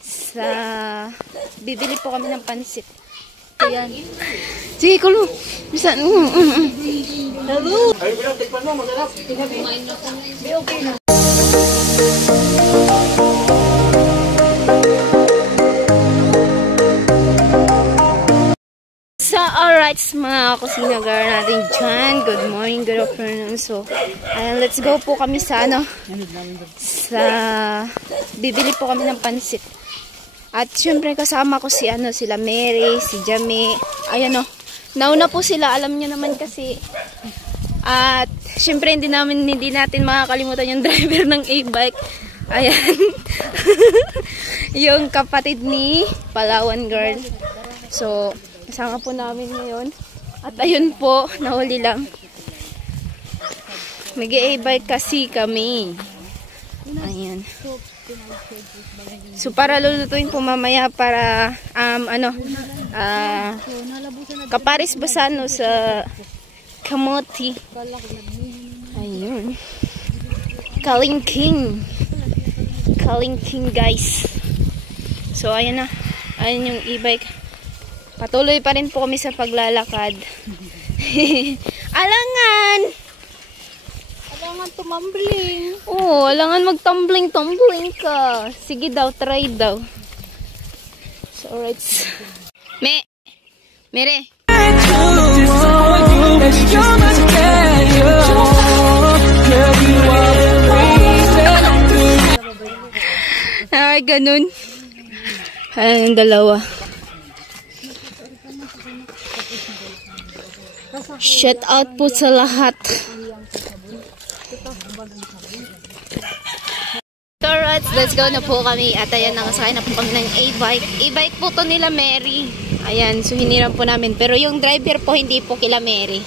Sa bibili po kami ng pansit. Ayan. Sige, kulo. Bisa. Hello. So, alright, mga kusinagar natin dyan. Good morning, good afternoon. So, ayan, let's go po kami sa bibili po kami ng pansit. At syempre kasama ko sila Mary, si Jamie. Ayan o. Nauna po sila, alam niyo naman kasi. At syempre hindi natin makakalimutan yung driver ng e-bike. Ayan. Yung kapatid ni Palawan Girl. So, kasama po namin ngayon. At ayun po, nahuli lang. Mag-e-bike kasi kami. Ayan. So para lulutuin po mamaya para kaparis basano sa kamote. Ayun. Kalingking guys. So ayan na. Ayan yung e-bike. Patuloy pa rin po kami sa paglalakad. Alangan tumambling. Oo, alangan magtumbling ka. Sige daw, try daw. So, alright. Mere. Ay, ganun. Ayan, dalawa. Shout out po sa lahat. So, alright, let's go na po kami. At ayan, nakasakay na po kami ng e-bike. E-bike po to nila Mary. Ayan, so hiniram po namin. Pero yung driver po, hindi po kila Mary.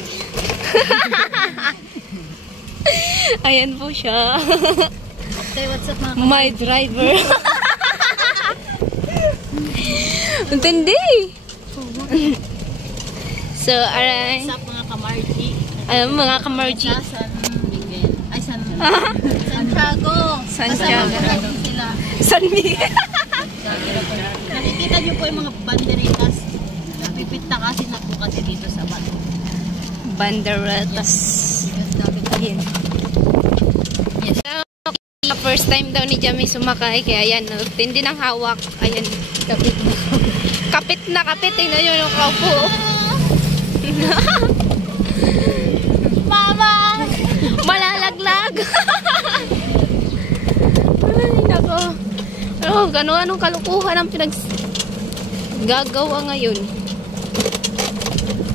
Ayan po siya. Okay, what's up mga my driver. Intindi. So, alright. What's up mga kamarji? Ayan, mga kamarji. Santiago. San Miguel. Nakikita niyo po yung mga banderitas. Napipita kasi na po kasi dito sa bato. Banderitas. Ayan. Yes. So, first time daw ni Jamie sumakay. Kaya yan, tindi ng hawak. Ayan. Kapit na. Tingnan nyo yung kaupo. Mama! Malalaglag. Ay, nako. Anong kalukuhan ang gagawa ngayon?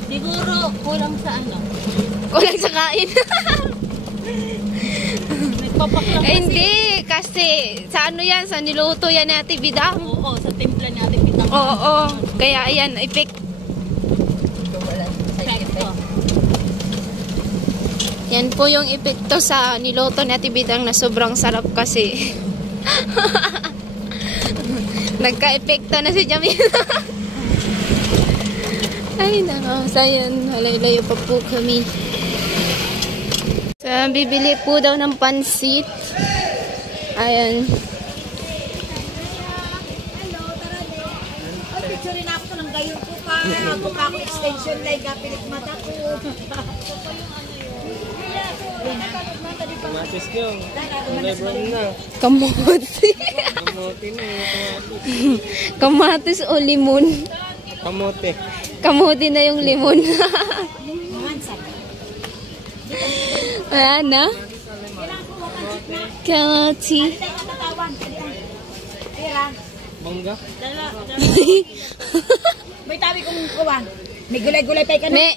Siguro, kulang sa ano? Kulang sa kain. Nagpapaklang kasi. Hindi, kasi sa ano yan, sa niluto yan ni Ate Bidang. Oo, sa timpla ni Ate Bidang. Oo, kaya ayan, effect. Yan po yung epekto sa niloto ni Ate Bidang na sobrang sarap kasi. Nagka-epekto na si Jamila. Ay, nako. Sayan, halay-layo pa po kami. So, bibili po daw ng pansit. Ayan. Hello, tara din. Ay, picture na ako ng gayon ko pa. Ako pa ako extension line ka, pilit mata ko. Kamatis ko. Kulay brown na. Kamote. Kamote na. Kamatis o limon. Kamote. Kamote na yung limon. Ayan na. Kamote. Mangga. May tabi kong kuwan. May gulay-gulay pa ka na.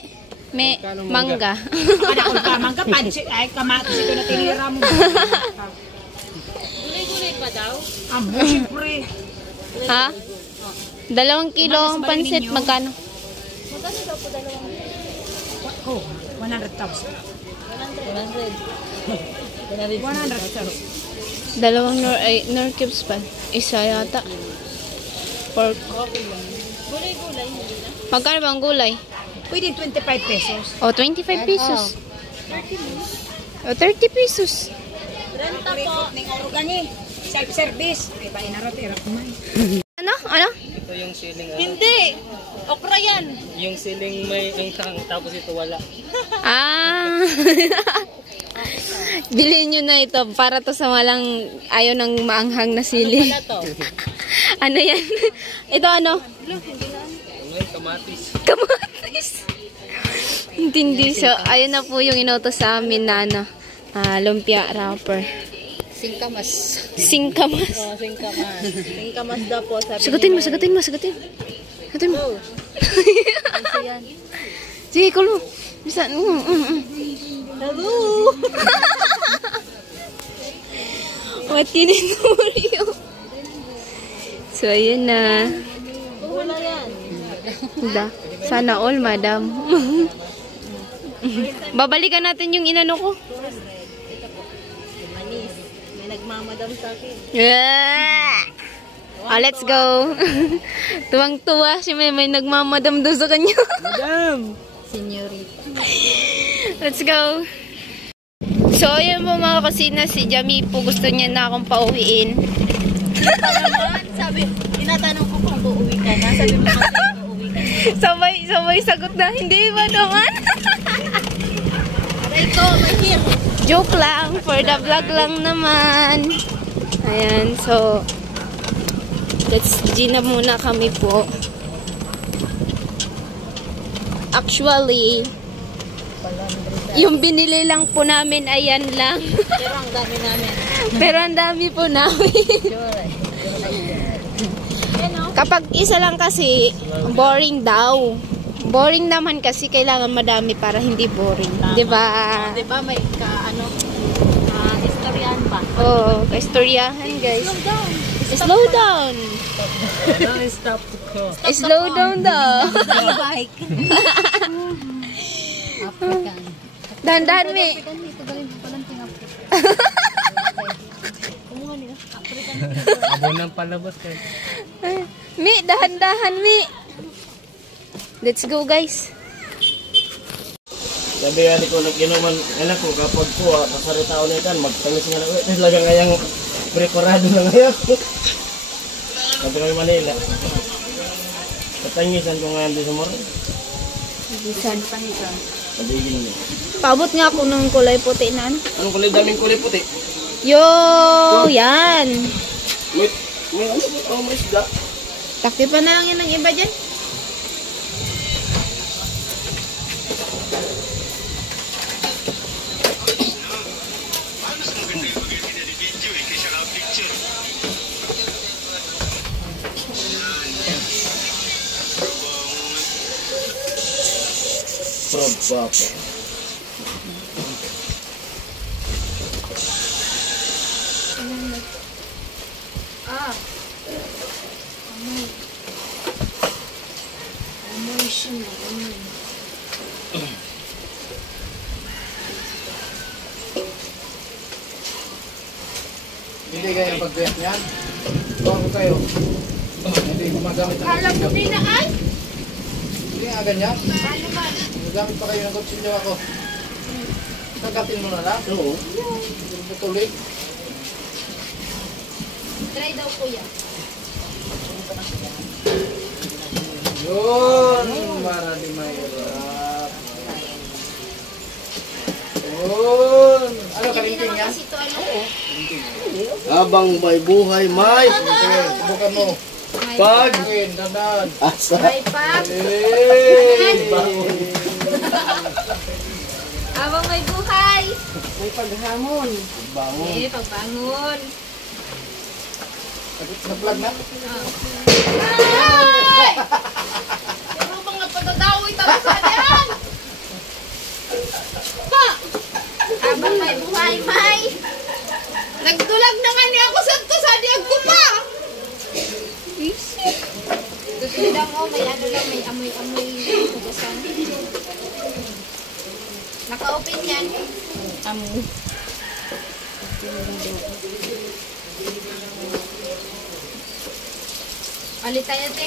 May mangga. Kada kung mangga, pansi, ay kamatis ito na tinira mo. Gulay-gulay pa daw? Siyempre. Ha? 2 kilo ang pansit, magkano? Magkano daw po 2 kilo? 100,000. 100,000. 2 nor cubes pa. Isa yata. Pork. Gulay-gulay, hindi na. Magkano ba ang gulay? Pwede 25 pesos. O, 25 pesos. O, 30 pesos. 30 po. Ning orugan eh. Self-service. Ay, ba, inarot, irap mo. Ano? Ano? Ito yung ceiling. Hindi! Okra yan! Yung ceiling may angkang, tapos ito wala. Ah. Bilhin nyo na ito para to sa walang ayaw ng maanghang na sili. Wala to. Ano yan? Ito ano? Ngayon, kamatis. Kamatis. Hindi. So, ayun na po yung inutos sa amin na ano, lumpia wrapper. Singkamas. Singkamas. Oh, singkamas. Singkamas daw po. Sabi Sagutin mo. Sagutin mo. Ano yan? Sige, kulo. Bisa. Hello! What tinutuloy? So, ayun na. Wala yan. Sana all, madam. Babalikan natin yung inano ko. Manis. May nagmamadam sa akin. Let's go. Tuwang-tuwa siya, may nagmamadam doon sa kanya. Madam! Senyorita. Let's go. So, ayan po mga kusina, si Jamie po gusto niya na akong pauwiin. Sabi, tinatanong ko kung uuwi ka na. Sabi mo kasi uuwi ka na. Sabay sagot na, hindi ba naman? Aray ko, mahir. Joke lang, for the vlog lang naman. Ayan, so, let's G na muna kami po. Actually, yung binili lang po namin, ayan lang. Pero ang dami namin. Pero ang dami po namin. Kapag isa lang kasi, boring daw. Boring naman kasi kailangan madami para hindi boring. Di ba? Di ba may istoryahan pa? Oo, kaistoryahan guys. Slow down. Stop ko. Slow down daw. Bike. African. Dahan-dahan, Mi. Ito galing pa lang tinapos. Kumuha nila. African. Abo nang palabas kayo. Mi, dahan-dahan, Mi. Let's go, guys. Sabi nga ko nag-inuman, anak ko kapag po, kasari tao na ikan, magtamis nga na, talaga ngayang preparado na ngayon. Sabi kami Manila. Katangisan ko ngayon din sa Moro. Padigin niya. Paabot nga ako ng kulay puti na ano. Anong kulay? Daming kulay puti. Yo, yan. May ano ba? Oh, may isda. Takipan na lang yan ng iba dyan. Prod papa. Hindi kayo pag-bet niyan. Bago kayo. Hindi gumagamit ng Alam mo din na ay? Hindi nga ganyan. Gumagamit pa kayo ng kutsilyo ako. Kagatin mo na lang. Oo. Tutuloy. Try daw kuya. Yun. Para di mahirap. Yun. Ano, kalinting yan? Ito ano? Habang may buhay, may Okay, subukan mo. pag Again, dandan. asa. May pag. Hey! Habang may buhay. May paghamon. Bangon. Pagbangon. Nag-vlog na? Ay! Ano bang nagpadadawi tapos sa yan? Pa! Habang may buhay, may. Nagdulag na nga niya ako sa diag ko pa. Isip. Tutulad mo, may ano lang, may amoy-amoy. Tugasan. Naka-open yan. Amoy. Alit tayo, te.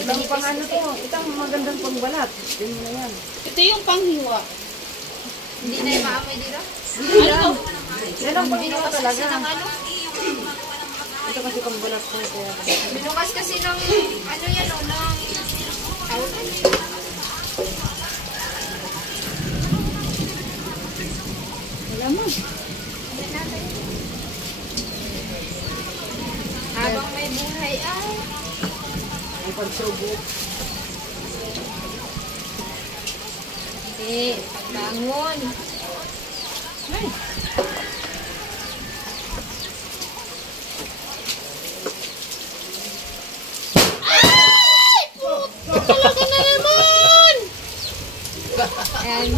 Itang pang ano to? Itang magandang pangbalat. Tingnan mo na yan. Ito yung panghiwa. Hindi na yung maamoy dito? Yan ang panghiwa talaga. Ng ano? Ito kasi pambulas ko. Binukas kasi ng, ano yan o, ng, Wala mo. habang may buhay ay, Ay pagsubo. eh, bangon. Talaga na naman! Ayan.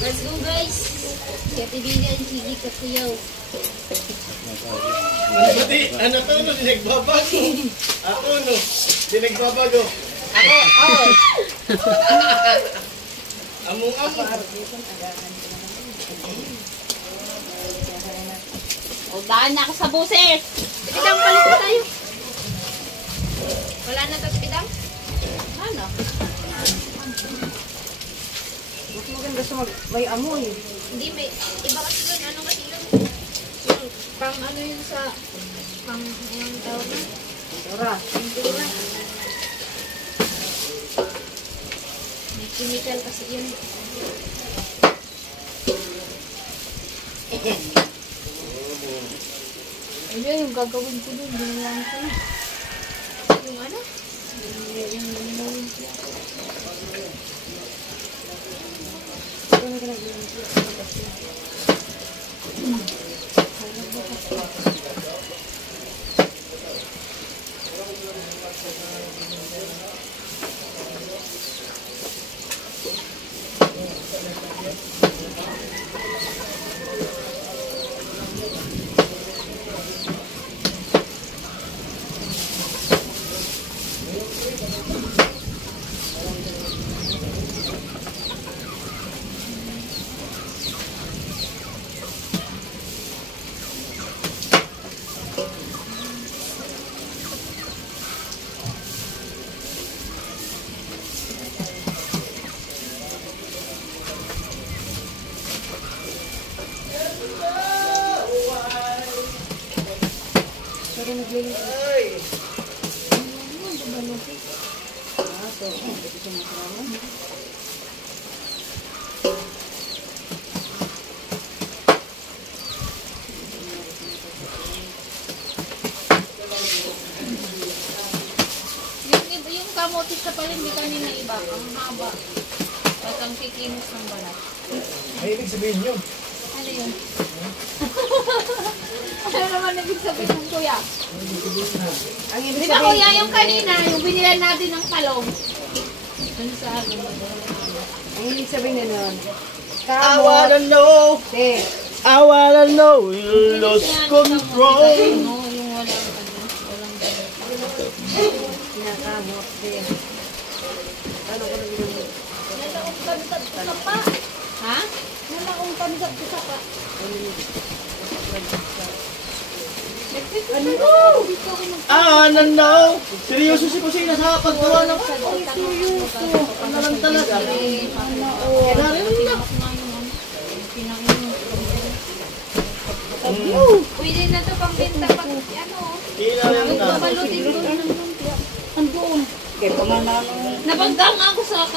Let's go guys. Katibigan, sige ka kuyaw. Buti, ano to no, di nagbabago. Ako no, di nagbabago. Among-among. O, daan na ako sa buses. Pidang, palit na tayo. Wala na tas pidang? Ano? Mas maganda sa may amoy. Hindi, may iba kasi doon. Ano kasi yun? Yung pang ano yun sa, pang, yung tawag na? Dora. Pintura. May chemical kasi yun. Ayun, yung gagawin ko doon. Ginawa ko na. Yung ano? Yung yung kamotis na pala, hindi kanina iba. Ang haba. At ang kikinis ng balat. Ay, ibig sabihin yun. Ano yun? Ano naman ibig sabihin ng kuya? Ang ibig Di ba sabihin, kuya, yung kanina, yung binilan natin ng talong. Ano sa akin? ang ibig sabihin na nun. I wanna know, Te. I wanna know, you lost control. No, yung walang ano, walang balat. Kinakamot. Te. Ano ko na ginamit? Nalaong kansat ko sa pa. Ha? Nalaong kansat ko sa pa. I wanna know. Seryoso si Kusina sa paggawa ng ano lang talaga. Pwede na to pang benta pag ano. Kinarin na. Babalutin ko ng lumpia. Andoon. Kaya pamana Nabanggang ako sa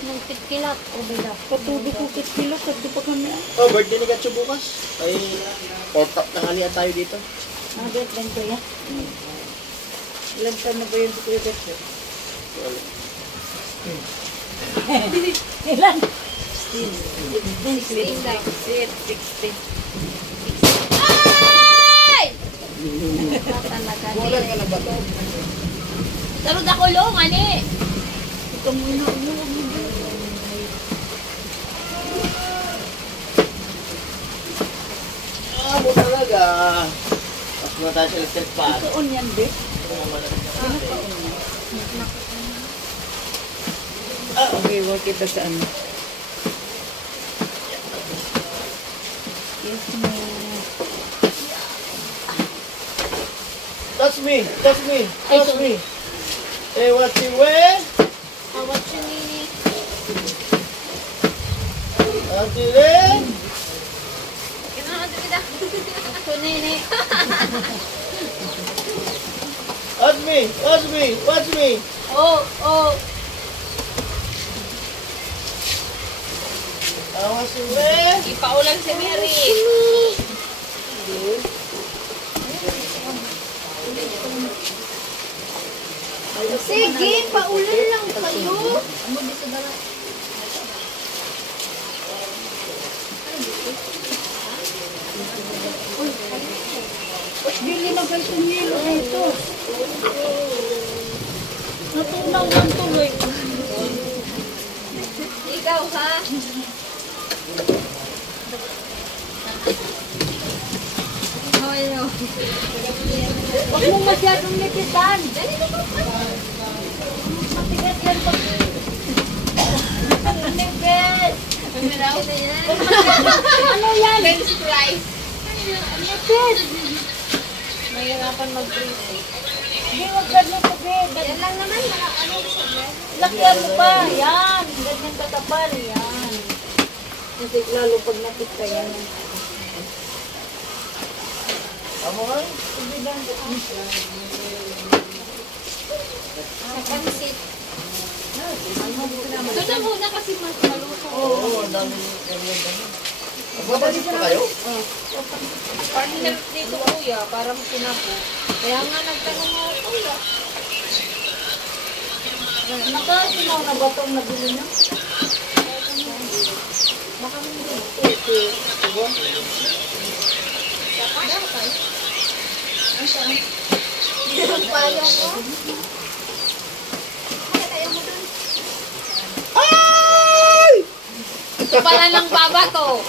ng kitkilat o bila. patudo ko kitkilat at di pa kami. Oh, birthday ni Gatcho bukas. Ay, top na halian tayo dito. Ang birthday ko yan. Ilan taon na ba yun si Kuya Betso? Ilan? 16 daw. 16. Ay! Talaga Bulan ka na ba ito? Sarod ako longan eh. Ito muna. Ah, mo talaga. Mas muna tayo sa electric fan. Doon yan, Be. Okay, work ito sa ano. Yes, ma'am. Touch me, touch me, touch me. Eh, what you wear? What you mean? Until then. Kailangan Watch me! Watch me! Watch me! Oh, oh. Awas si Ren! Ipaulan si Mary. Sige, paulan lang kayo. Bili na kayo ng yelo dito. Natunaw ng tuloy. Ikaw, ha? Huwag mo masyadong nipitan. Matigas yan pag... Nipis! Ano yan? French fries. Nipis! Mahirapan mag-freeze. Hindi, huwag ganun tubig. Yan lang naman. Ano gusto mo? Lakyan mo pa. Yan. Ganyan katapal. Yan. Kasi lalo pag napit ka yan. Amo nga? Sa pansit. Ito na muna kasi mas maluto. Oo, ang dami. Magpapalit pa kayo? Partner dito kuya, para makinapo. Kaya nga nagtanong ako kuya. Nakasinaw na ba itong nabili niyo? Baka hindi. Diba? Payong mo? Ito pala ng baba to.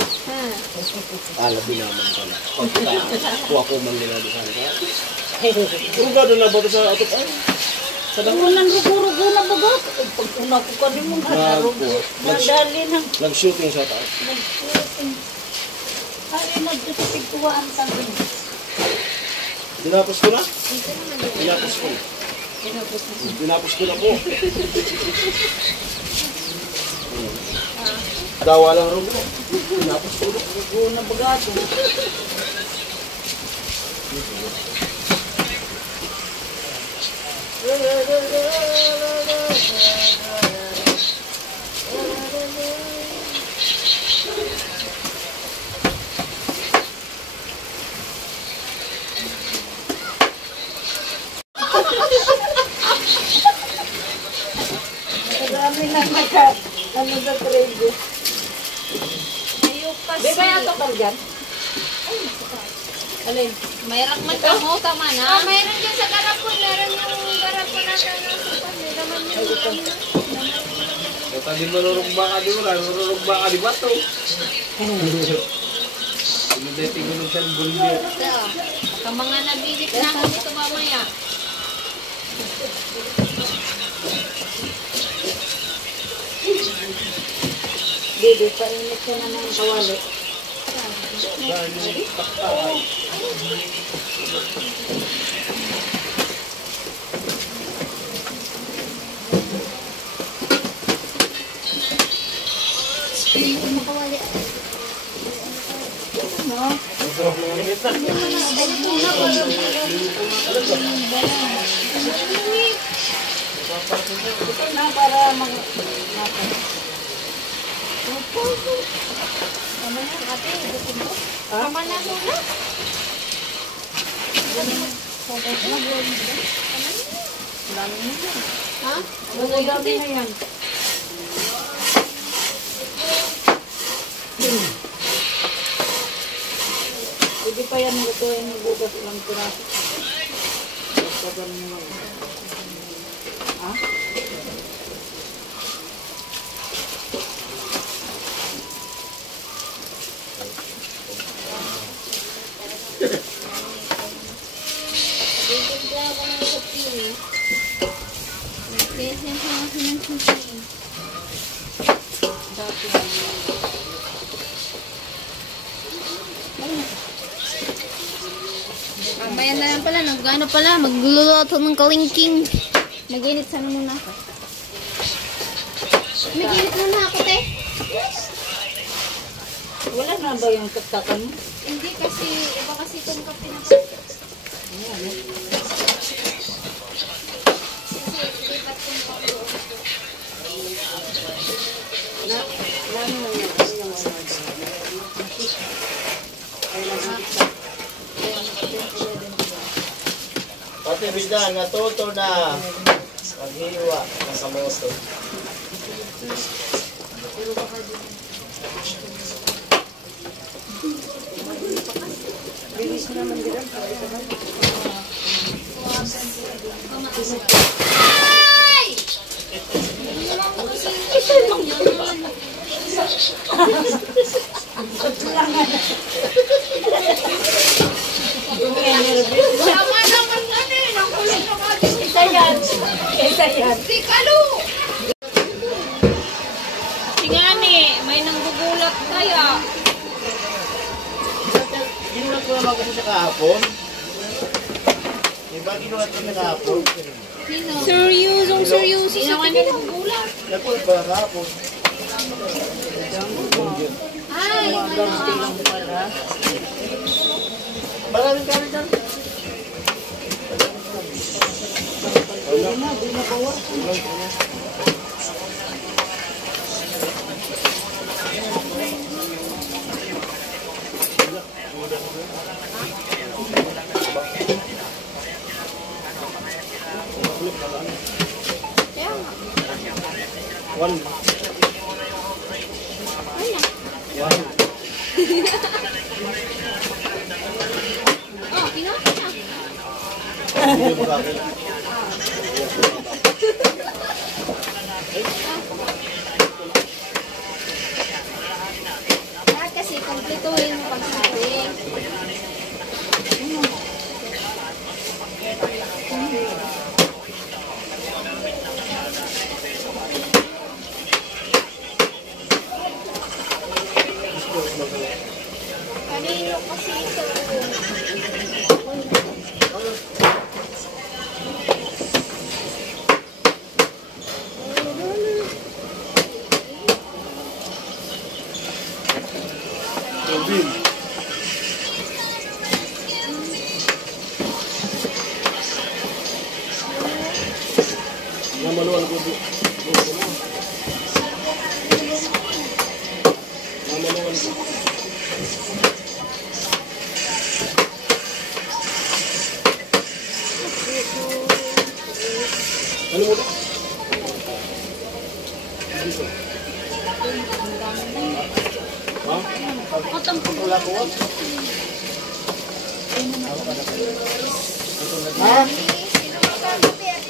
Labi naman pala. Kuha ko man nila doon ka. Ruga doon na ba sa atot ay? Sa damo. Unang rugo-rugo na baga. Pag una ko ka rin mong hanarugo. Nadali ng Nag-shooting sa taas. nag-shooting. Ay, nagsusipigtuwaan kami. Dinapos ko na? Dinapos ko na. Dinapos ko na po. Dawa lang rin mo. Dinapos ko na. Rugo na baga ito. Marami na ano sa trade. Di ba yato ka dyan? Alin? Mayroon man ka mo, tama na. Mayroon dyan sa garapon. Meron yung garapon natin ng supan. May naman yung Kaya di marurugba ka di wala, marurugba ka di bato. Hindi tayo tingulog sa bulbyo. Baka mga nabilit na ako dito mamaya. Dito, painit ka na ng kawali. Ito na para mag... Tama na muna. Ha? Dami na yan. Hindi pa yan lutuin ng bukas ilang piraso. Basta mo. Ha? Mamaya na lang pala, nag-ano pala, magluluto ng kalingking. Mag-init sana muna ako. Mag-init muna ako, te. Wala na ba yung taktakan mo? Hindi kasi, iba kasi itong kape na Pati bidan, natuto na. Paghiwa ng kamoto. Tingani, may nanggugulat kaya. Ginulat ko naman kasi sa kahapon. Diba ginulat ko na kahapon? Seryosong seryoso sa tingin nanggugulat. Nagpulat ba kahapon? Ay, Maraming kami dyan. One. One. oh, kinuha ka na. Hindi mo kami. Lahat kasi, komplituhin mo pagsabi. Kanino kasi ito? Tubig. Namaluan ko bu. Namaluan ko. Ano mo? Dito. Ha? Wala ko. Ha? Sino magkagabi at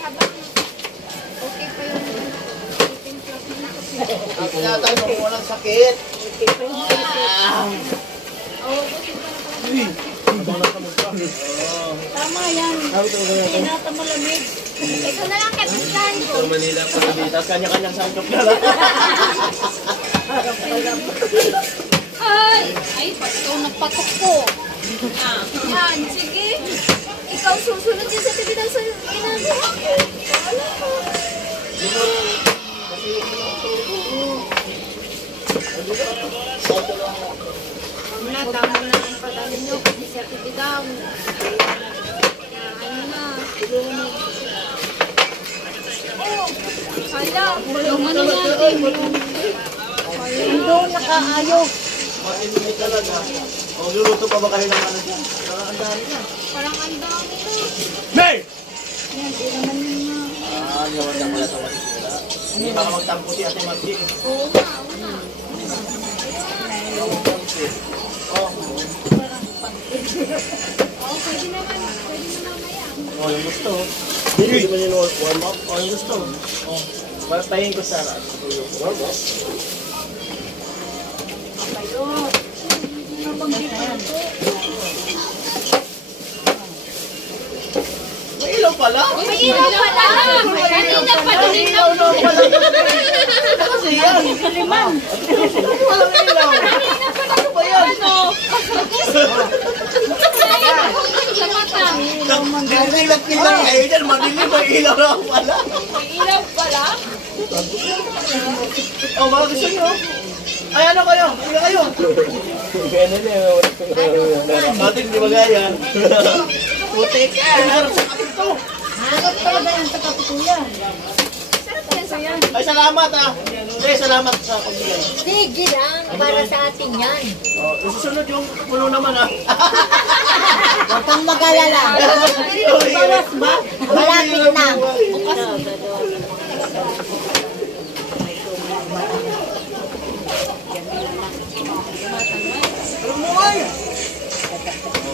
habang okay pa yung timpla ko na kasi. Ang tinatanong kung walang sakit. Tama yan. Pinata malamig. Ito na lang kapitan ko. Sa Manila pa. Tapos kanya-kanyang sangkap na lang. Ay, ito nagpatok ko. Yan, sige. Ikaw susunod din sa tibitan sa ginagawa ko. Wala ko. Wala, tama na ang pag-ano nyo kasi sa tibitan. Ano na. Oh, hala. Yung ano natin. Doon nakaayo. Matinimik talaga. O, luluto pa ba kayo ng ano dyan? Ang dami na. Parang ang dami na. May! Yan, di naman yun. Yawan na pala sa masisira. Hindi baka magtampo si Ate Magdi. Oo nga, oo nga. Oh, Oo, pwede naman. Pwede na mamaya. oh, yung gusto. Hindi mo yun warm up. Oh, yung gusto. Oh, patayin ko sana. Warm up. May ilaw pala? May ilaw pala! Kanina pa din Ilaw na pala. Kasi yan. Liman. Walang ilaw. Ano ba yan? sa mata. Nilat-nilat kayo dyan. Madilim may ilaw na pala. May ilaw pala? Oh, mga gusto nyo. Ay, ano kayo? Hindi kayo. Ano niya, natin di magaya. Putik ka. Ay, meron sa kapit to. Hanap talaga yan sa kapitulan. Ay, salamat ah. Hindi, salamat sa pagbigay. Sige lang, para sa atin yan. Oh, susunod yung puno naman ah. Huwag kang mag-alala. Bawas ba? Malapit na. Bukas.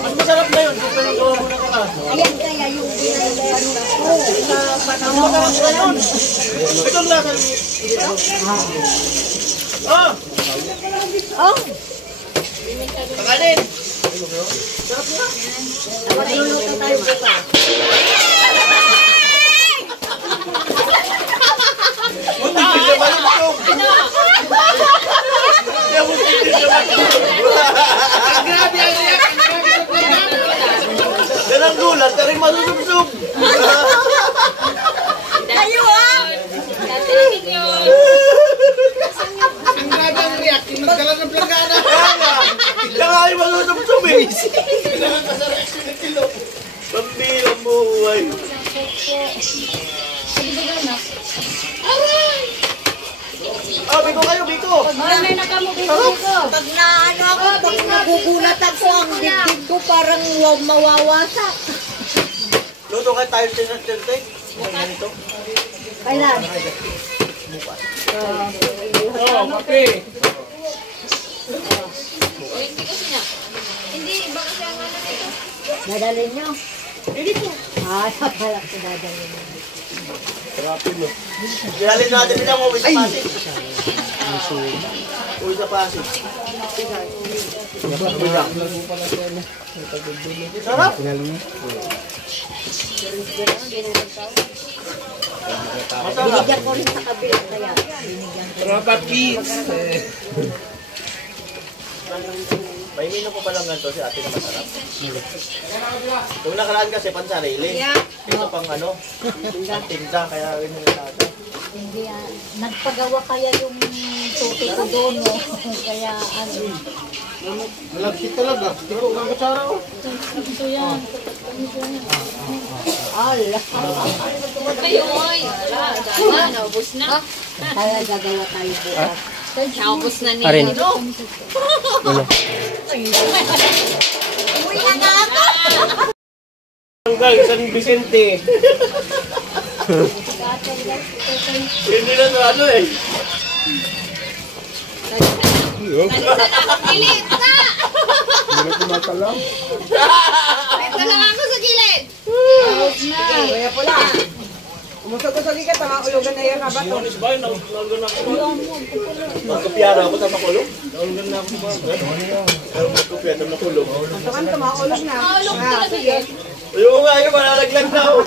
Mas masarap na yun kung pinagawa mo na ka. Ayan kaya yung ginagawa ko sa panahon. Ang masarap na yun. Ito lang. Ah! Oh, Kakanin! magluluto tayo bukas. Muntik din naman yung Hindi, muntik din naman Grabe ang reaction. Yan ang gulat, taring masusubsub. Kayo ah! Ang grabe ang reaction. Nagkalat ng plagana. Kaya nga. Kaya nga yung masusubsub eh. Kailangan ka sa reaction ng kilo. Pambilang buhay. Ah, biko kayo, biko. Pag naano ako, pag nagugulat ako, ang dibdib ko parang mawawasak. Luto kayo tayo tinatintay. Ganito. Kailan? Oh, kape. Dadalhin nyo? Hindi po. Ah, pala ko dadalhin nyo. Ginalin natin nila mo, uwi sa Pasig. Uwi sa Pasig. Sarap. Masarap. Binigyan ko rin sa kabila kaya. Binigyan ko. Tropa Pits. May mino po palang ganito si ate na masarap. Yung nakaraan kasi pansarili. Ito pang ano, tinda, kaya rin yung natin. Hindi nagpagawa kaya yung tuti ko doon, no? Kaya ano. Malagkit talaga. Hindi ko kakatsara ko. Ito yan. Ala. Ayoy, wala, naubos na. Kaya gagawa tayo bukas. Naubos na ni Arin. ano. Uwi na nga ako. Hanggang San Vicente. Hindi na ito ano eh. Pilit na! Ito lang ako sa gilid. Kaya pala. Umusok ko sa likat, mga ulugan na yan, kabato. Yonis ba? Nalgan na ako. Magkopyara ako sa makulong. Nalgan na ako ba? Magkopyara sa makulong. Tukan ka, mga ulog na. Ah, sige. Ayoko nga yun, malalaglag na ako.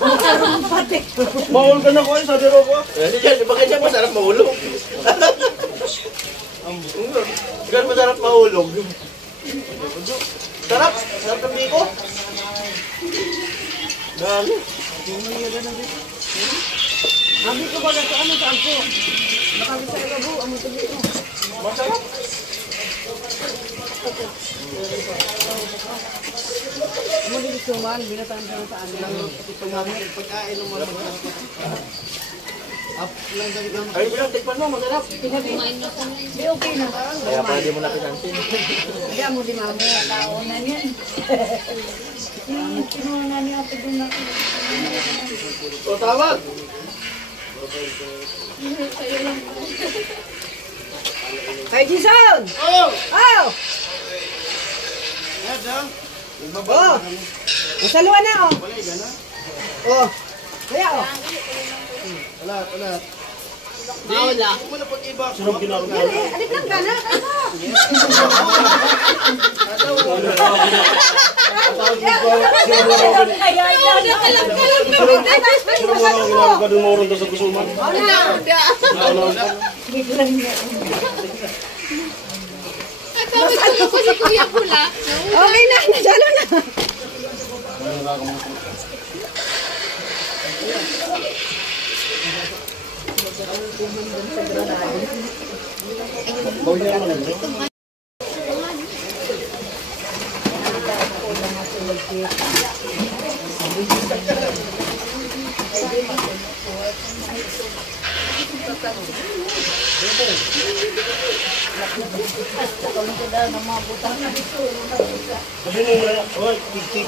Mahul ka na ko sa diro ko. Hindi dyan, bakit dyan masarap mahulog? Ganun masarap mahulog. Sarap, sarap ng biko. Dami. Sabi ko ba sa ano sa ako? Nakabi sa ilabo, amo to dito. Masarap. Amo dito suman, binatan ko sa ano lang. Pagkain ng mga up lang dali lang. Ay, bilang tikpan mo, masarap. Di okay na. Kaya pala di mo napitansin. Hindi amo di mamo. Kaunan yan. Kinuha niya ako doon ako. O, tawag. Kay Jason! Oh! Oh! Yan, yan. Oh! Nasaluan na, oh! Oh! Kaya, oh! Wala. Wala. Hindi mo na pag-iba. Sarap ginagawa. Alit lang ka na, kaya Kadumuron sa kusuman. Natawag ko si Kuya Pula. Okay na, nasalo na! Kasi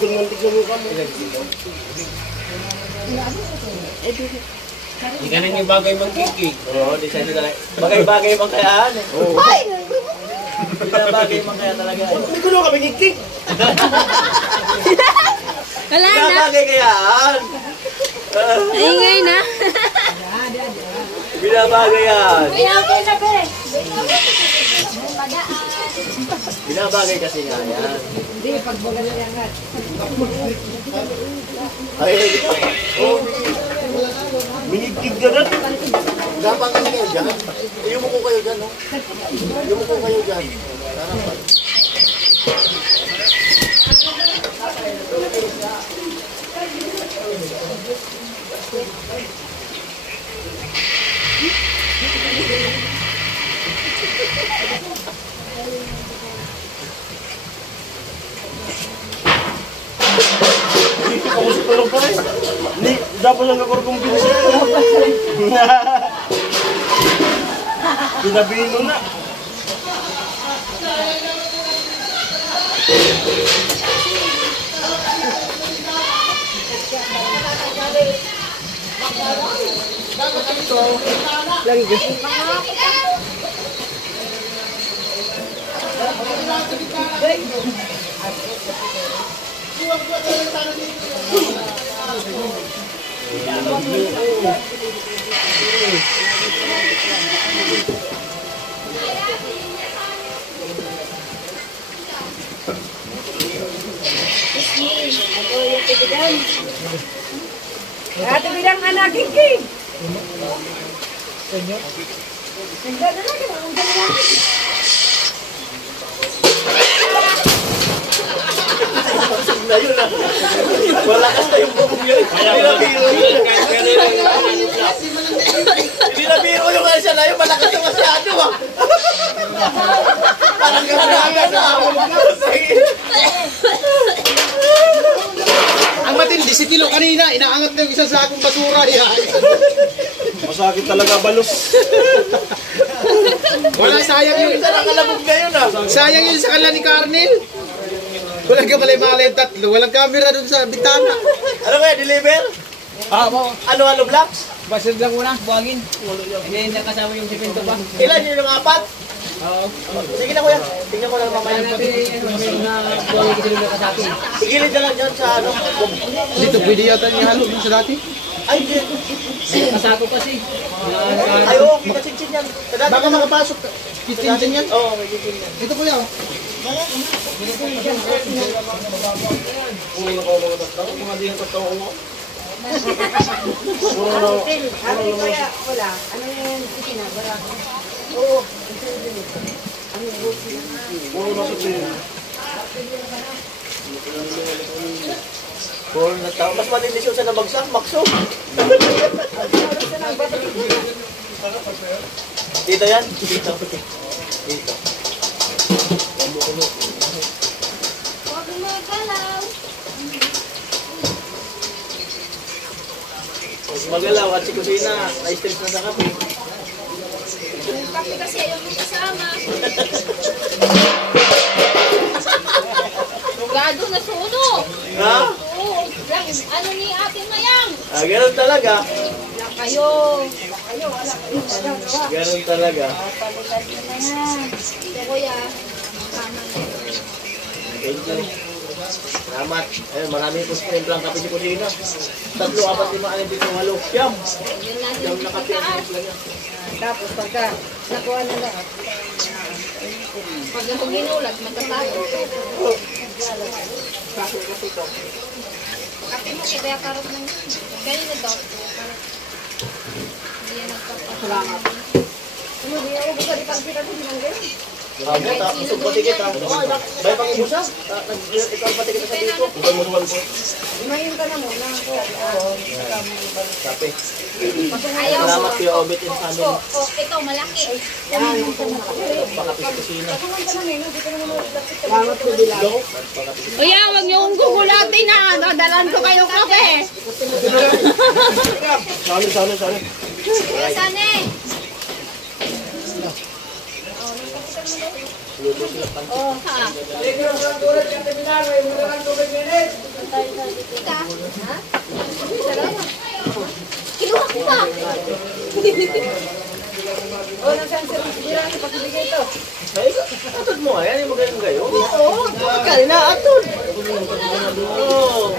nung tigil mo ka mo. Hindi ka nang yung bagay magkikik. Oo, di siya talaga. Bagay-bagay mang kayaan eh. Ay! Bagay mang kaya talaga. Hindi ko nung kami ngikik. Wala na. Bagay kayaan. Ingay na. Binabagay yan. Okay na, be. Binabagay kasi nga yan. Hindi, pagbagal na yan. Ay, oh. Minigtig ka na. Gapang kasi kayo dyan. Iyumuko kayo dyan, no? Iyumuko kayo dyan. Harapan. Ako sa tulog pa rin. Hindi, dapat lang ako kumbinsi. Pinabino na. Ate bilang anak King. Na yun ah. Malakas na yung bubong yun. Binabiro yun. Binabiro yung kasi siya na yun. Malakas yung masyado ah. Parang ganagan na. Ang matindi, si Kilo kanina, inaangat na yung isang sakong basura. Masakit talaga balos. Wala, sayang Yung yun. isa nakalabog na yun ah. Sayang yun sa kanila ni Carnel. Walang kamalay-malay tatlo. Walang camera dun sa bintana. Ano kaya, deliver? Ano blocks? Basad lang muna, buhangin. Hindi nakasama yung sipinto pa. Ilan yun yung apat? Sige na kuya. Tingnan ko lang mamaya. Buhangin kasi nung nakasakin. Igilid na lang dyan sa ano. Dito pwede yata niya halo dun sa dati. Ay, di. Kasako kasi. Ay, oo, kita chinchin yan. Sa dati Baka makapasok. Kitin yan. Oo, may chinchin yan. Ito kuya. Wala. Ano yan? Itinabara. Oo. Puro na tao. Mas malinis yung sa nabagsak, makso. Dito yan? Dito. Dito. Huwag magalaw. Magalaw at si Kusina. Na-stress na sa kape. Kape kasi ayaw mo kasama. Rugado na suno. Ha? Oo. Ano ni Ate Mayang? Ah, ganun talaga. Wala kayo. Ganun talaga. Ito kuya. Kasama na. Thank you. Salamat. Ayun, marami po lang kape si Kusina. 3, 4, 5, 6, 7, 8. Siyam. Yun natin Siyam yung na kape. pagtaas. Tapos pagka nakuha na lahat. Pag ako ginulat, matatago. Kape mo, kaya karot ng kanina daw. Hindi yan nagpapasalamat. Hindi ako buka di pagkita ko sinanggan. Amo, tapos ang pati kita. Bay pang ibo siya. Ikaw ang pati kita sa dito. Bukan mo naman po. Imayin ka na muna. Kape. Ayaw. Salamat kuya Obit in family. Oh, ito, malaki. Pakapis kusina. Kuya, wag niyo kong gugulatin na. Dalan ko kayo kape. Sali. Kuya Sane. Oh, ha. Ika. Ha? Kinuha ko pa. O, nasaan sila? Hindi lang ipakibigay ito. Ay, atod mo yan. Yung magaling kayo. Oo. Kali na atod. Oo.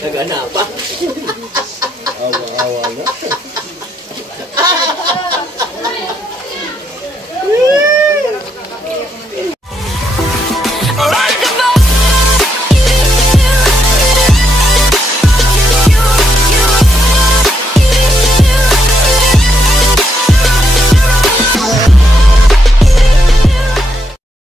Nagana pa. Awa-awa na.